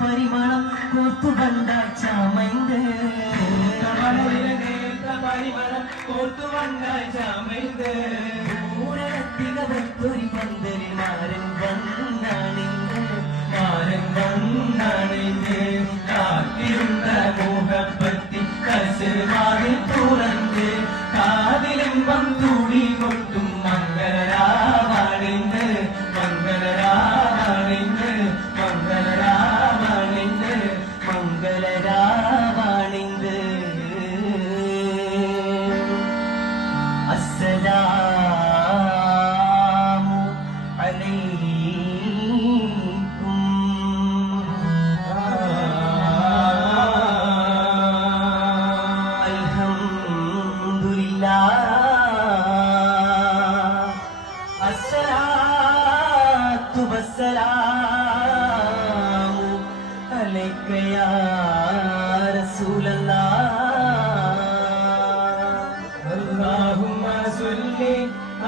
പരിമളം കോർത്തു വന്നാൽ ചാമൈന്ത് പരിമളം കോർത്തു വന്നാൽ ചാമൈന്ത് ൂരത്തികവത്തൊരു പന്തലിൽ മാരൻ വന്നാണിന്ത് കാത്തിരുന്ന മോഹപ്പത്തി കശുമാവിൽ തുറന്ന് കാതിലിമ്പം തൂടി കൊട്ടും മംഗളരാവാണിന്ന് മംഗളരാവാണിന്ന് മംഗളരാവാണിന്ന് മംഗളരാവാണിന്ത് അസ്സലാമു അലൈക്കും അൽഹംദുലില്ലാഹ് അസ്സലാത്തു വസ്സലാമു അലൈക യാ റസൂലല്ലാഹ് اللهم صل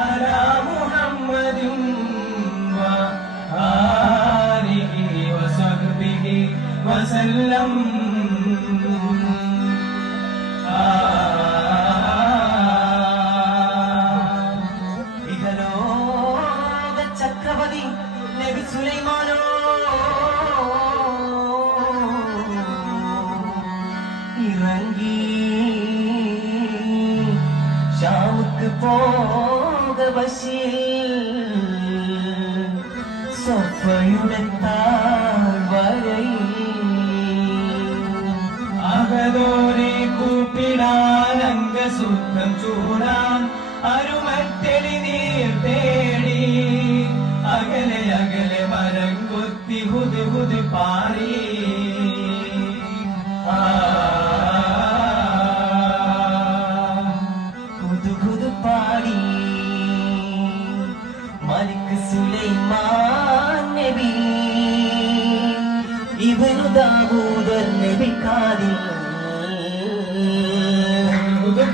على محمد وآله وصحبه وسلم ഇഹലോക ചക്രവർത്തി നബി സുലൈമാനോ ഇറങ്ങി ഷാമുക്ക് പോക ബശീർ സഫയുടെ താഴ്വരയിൽ അകതോരെ കൂപ്പിടാൻ അംഗസുഖം ചൂടാൻ അരുമറ്റെളി നീർ തേടി അകലെ അകലെ മരം കൊത്തി ഹുദ് ഹുദ് പാറി ഹുദ് പാടി മലിക് സുലൈമാൻ നബി ഇബ്നു ദാവൂദ് നബി കാദിൽ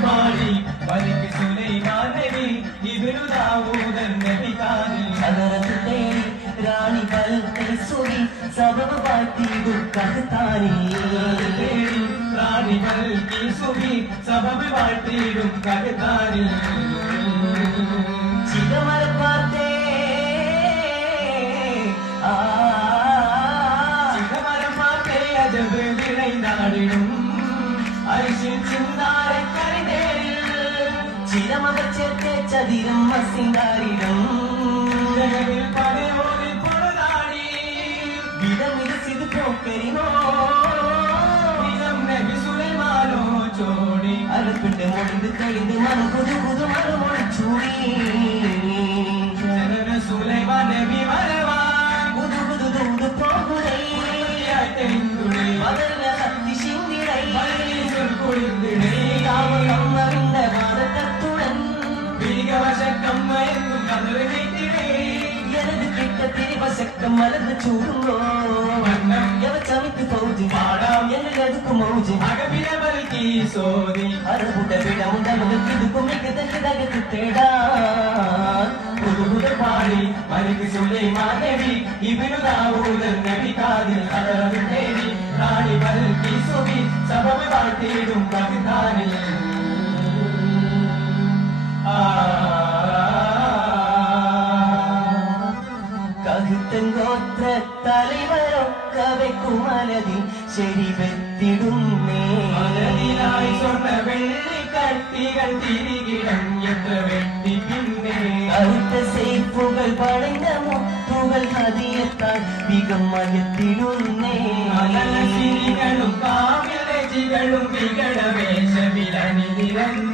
പാടി മലിക് സുലൈമാൻ നബി ഇബ്നു ദാവൂദ് നബി കാദിൽ ഹദറത്ത് തേടി റാണി ബൽഖീസുവി സബബ് വാഴ്ത്തിയിടും കഹ്താനി റാണി ബൽഖീസുവി സബബ് വാഴ്ത്തിയിടും കഹ്താനി ചികമര പാർത്തേ ചികമരം പാർത്തേ അജബ് വിളൈനാടിടും അരിശിൽ ചിന്താരക്കരിതേരിൽ ചിരമകൾ ചേർത്തേ ചതിരം മസിങ്കാരിടും ജഗവിൽ പടയോരിൽ പൊടുനാടി വിടമിരസിത് പോക്കരിനോ വിധം നബി സുലൈമാനോ ചോടി അലപ്പിട്ട് മൊഴിந்து കഴിந்து മനം പുതു പുതു മറുമൊഴിച്ചൂടി ജനന സുലൈമാൻ നബി വരവാൻ പുതു പുതു ദൂത് പോകുന്നേ തെന്തുളി മദറിന കത്തി ശിന്തിടൈ കുളിർന്നിടേ താമസമ്മറിന്റെ ഭാരതത്തുടൻ ഭീകവശക്കമ്മ എന്നും കതറി നീട്ടിടേ எனது கிட்டத்தில் வசக்கம் மலர்ந்து சூடுங்கோ எவ சமைத்து பௌஜி பாடாம் என்னது அதுக்கு மௌஜி അകവില ബൽക്കി സോദി அறபுட விடமுண்ட முகத்திது குமைக்கு தகுதகு தேடா പുതുപുത പാടി മലിക് സുലൈമാൻ നബി ഇബ്നു ദാവൂദ് നബി കാദിൽ ഹദറത്ത് തേടി റാണി ബൽക്കി സുബി സബബ് വാഴ്ത്തിയിടും കഹ്താനിൽ കഹുത്തങ്കോത്ര തലവരൊക്കവെ കുമലതിൽ ശരി വെത്തിടുന്നേ മലനിലായി സ്വർണ്ണ വെള്ളി കട്ടികൾ തിരികിടം എത്ര വെട്ടി പിന്നെ കറുത്ത സേഫുകൾ പടഞ്ഞ മുത്തുകൾ ഹതിയത്താൽ വികമയത്തിടുന്നേ മലനശിനികളും കാവ്യരചികളും വികടവേശ വിലനിരന്ന്